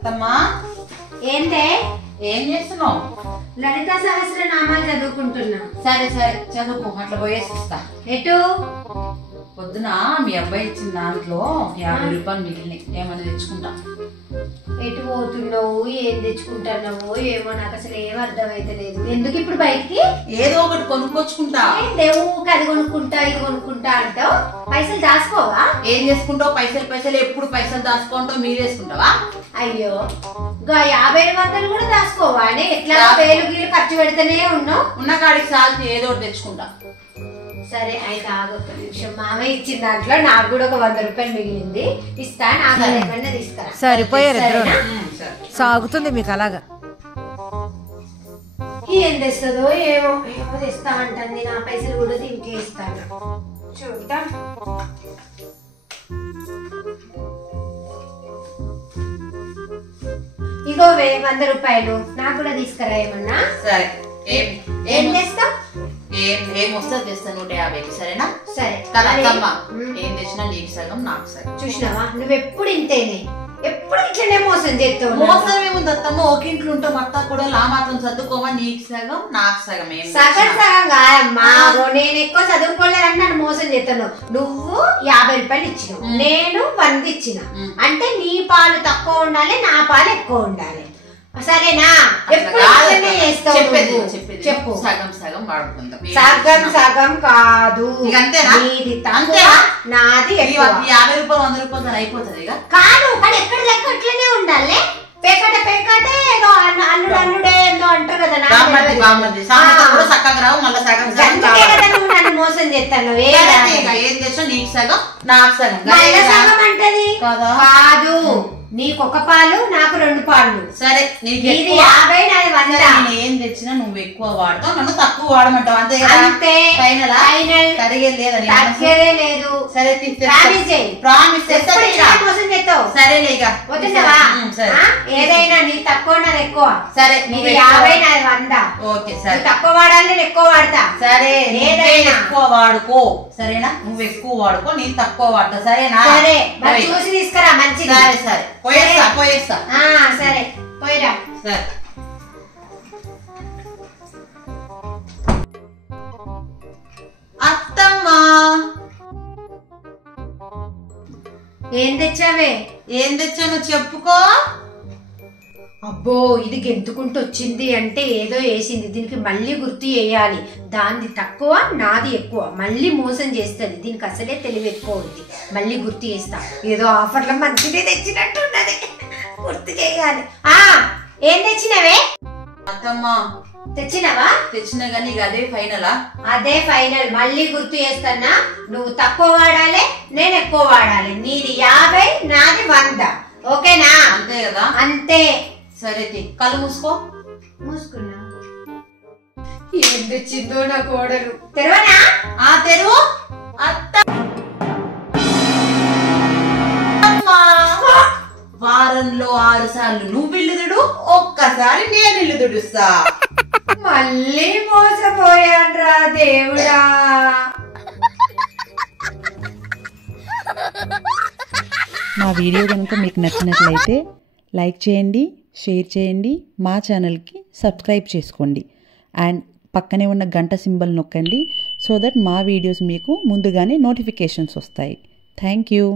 అత్తమ్మా ఏంటే ఏం చేస్తున్నావు? లలిత సహస్రనామాలు చదువుకుంటున్నా. సరే సరే చదువుకో, అట్లా పోయేసి ఇస్తా. ఎటు? పొద్దున మీ అబ్బాయి ఇచ్చిన దాంట్లో 50 రూపాయలు మిగిలినాయి, ఏమన్నా తెచ్చుకుంటా. ఎటు పోతున్నావు, ఏం తెచ్చుకుంటున్నావు ఏమో నాకు అసలు ఏం అర్థమైతలేదు. ఎందుకు ఇప్పుడు బయటికి? ఏదో ఒకటి కొనుక్కొచ్చుకుంటా. ఊరికి అది కొనుక్కుంటా ఇది కొనుక్కుంటా అంటావు, పైసలు దాచుకోవా? ఏం చేసుకుంటావు? పైసలు ఎప్పుడు పైసలు దాచుకుంటావు, మీరు వేసుకుంటావా? అయ్యో 50 కూడా దాచుకోవా? ఎట్లా వేలు గీలు ఖర్చు పెడితేనే ఉన్నావు. ఉన్న కాడికి సాల్చి ఏదో ఒకటి తెచ్చుకుంటా. సరే అయితే ఆగొక్క నిమిషం. మామయ్య ఇచ్చిన దాంట్లో నాకు కూడా ఒక 100 రూపాయలు మిగిలింది, ఇస్తా. నాకు ఏమన్నా తీసుకురా. సరిపోయారు ఇద్దరు. సాగుతుంది మీకు అలాగా. ఏం తెస్తుందో ఏమో ఏమో తెస్తా అంటుంది. నా పైసలు కూడా దీనికి ఇస్తాను, చూద్దాం. ఇగో 100 రూపాయలు నాకు కూడా తీసుకురా. ఏమన్నా సరే. ఏం తెస్తావు? ఏం వస్తుంది తెస్తా. 150కి సరేనా? సరే కదా ఏం తెచ్చినా నీకు సగం నాకు సగం. చూసినావా, నువ్వు ఎప్పుడు ఇంతేనే, ఎప్పుడు ఇట్లనే మోసం చేస్తావు. మోసం ఏముంది అత్తమ్మ, ఒక ఇంట్లో ఉంటాం. అత్త కూడా లా మాత్రం చదువుకోమని నీకు సగం నాకు సగం. సగం సగం కాదమ్మా. నేను ఎక్కువ చదువుకోలేదని నన్ను మోసం చేస్తాను. నువ్వు 50 రూపాయలు ఇచ్చినావు, నేను 100 ఇచ్చిన. అంటే నీ పాలు తక్కువ ఉండాలి, నా పాలు ఎక్కువ ఉండాలి. సరేనా? ఎప్పుడు చెప్పు. సగం సగం వాడుకుందాం. సగం సగం కాదు, అంతేనా? నీది తక్కువ నాది ఎక్కువ. 50 రూపాయలు 100 రూపాయలు అయిపోతుంది ఇక. కాదు, కానీ ఎక్కడ లెక్క అట్లనే ఉండాలి. పేకటే ఏదో అల్లుడే ఏదో అంటారు కదా. చక్కగా రావు మళ్ళీ సగం నువ్వు నన్ను మోసం చేస్తాను. ఏం చేసినా నీకు సగం నాకు సగం. సగం అంటది కాదు. నీకు ఒక పాలు నాకు 2 పాలు. సరే, నీకు 50 నాది 100. ఏం తెచ్చినా నువ్వు ఎక్కువ వాడతావు, నన్ను తక్కువ వాడమంటావు. అంతే కదా? అంతే. ఫైనల్ కరిగేది లేదు. సరే ప్రామిస్ మోసం చేస్తావు. సరేలే ఇక వదిలేవా? ఏదైనా నీ తక్కువ నాది ఎక్కువ. సరే, నీది 50 నాది 100. ఓకే సరే. తక్కువ వాడాలి, నేను ఎక్కువ వాడతా. సరే, ఏదైనా ఎక్కువ వాడుకో సరేనా? నువ్వు ఎక్కువ వాడుకో, నేను తక్కువ వాడతా సరేనా? సరే, చూసి తీసుకురా మంచిది. సరే సరే పోయేస్తా. సరే పోయిరా. సరే. అత్తమ్మా ఏం తెచ్చావే? ఏం తెచ్చాను చెప్పుకో. అబ్బో, ఇది గెంతుకుంటూ వచ్చింది అంటే ఏదో వేసింది. దీనికి మళ్ళీ గుర్తు చేయాలి. దాన్ని తక్కువ నాది ఎక్కువ, మళ్ళీ మోసం చేస్తుంది. దీనికి అసలే తెలివి ఎక్కువ ఉంది. మళ్ళీ గుర్తు చేస్తా. ఏదో ఆఫర్లో మంచిది తెచ్చినట్టున్నది, గుర్తు చేయాలి. ఏం తెచ్చినవే? అత్తమ్మా తెచ్చినవా? తెచ్చినా గానీ ఇక అదే ఫైనలా? అదే ఫైనల్. మళ్ళీ గుర్తు చేస్తున్నా, నువ్వు తక్కువ వాడాలి, నేను ఎక్కువ వాడాలి. నీది 50, నాది 100. ఓకేనా? అంతే కదా? అంతే. సరే, కళ్ళు మూసుకో. మూసుకున్నా. ఏం తెచ్చిందో నా కోడలు. తెరవనా? తెరువు. వారంలో 6 సార్లు నువ్వు ఇల్లుదుడు, ఒక్కసారి నేను ఇల్లు తుడుస్తా. మళ్ళీ మోసపోయాన్రా దేవుడా. మా వీడియో కనుక మీకు నచ్చినట్లయితే లైక్ చేయండి, షేర్ చేయండి, మా ఛానల్కి సబ్స్క్రైబ్ చేసుకోండి. అండ్ పక్కనే ఉన్న గంట సింబల్ నొక్కండి, సో దట్ మా వీడియోస్ మీకు ముందుగానే నోటిఫికేషన్స్ వస్తాయి. Thank you.